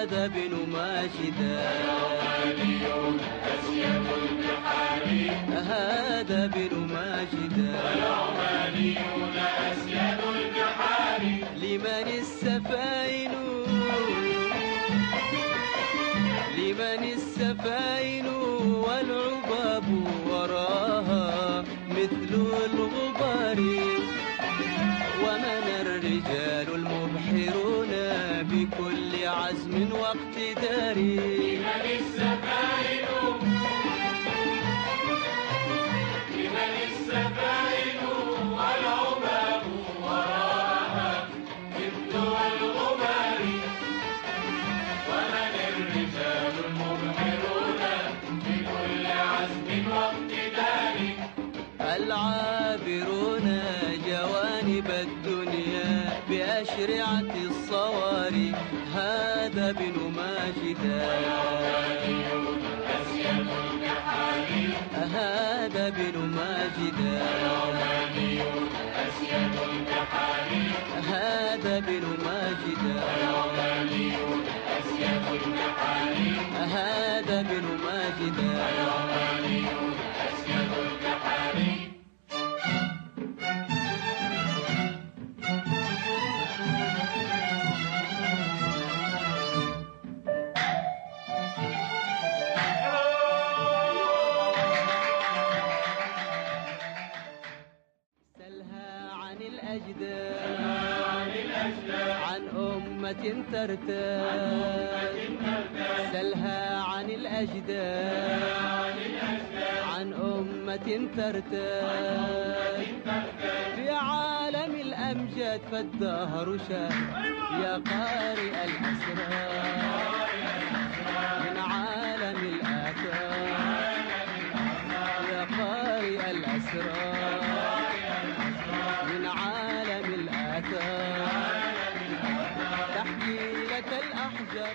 هذا بن ماجدة العمانيون أسياد البحار. هذا بن ماجدة العمانيون أسياد البحار. لمن السفائن لمن السفائن والعباب وراها مثل الغبار. ومن الرجال المبحرون بكل عزم واقتدار. لمن السفائن لمن السفائن والعباب وراءها مثل الغبار. ومن الرجال المبحرون بكل عزم واقتدار. العابرون جوانب الدنيا بأشرعة الصواري. هذا بن ماجدة العمانيون أسياد البحار. هذا بن ماجدة العمانيون أسياد البحار. هذا بن ماجدة العمانيون أسياد البحار. هذا بن ماجدة العمانيون أسياد البحار. سلها عن الأجداد عن الأجداد. عن أمة ترتاد. سلها عن الأجداد عن الأجداد. عن أمة ترتاد. في عالم الأمجاد فالدهر شاهد يا قارئ الأسرار. من عالم الآثار يا قارئ الأسرار. من عالم الآثار تحكي لك الأحجار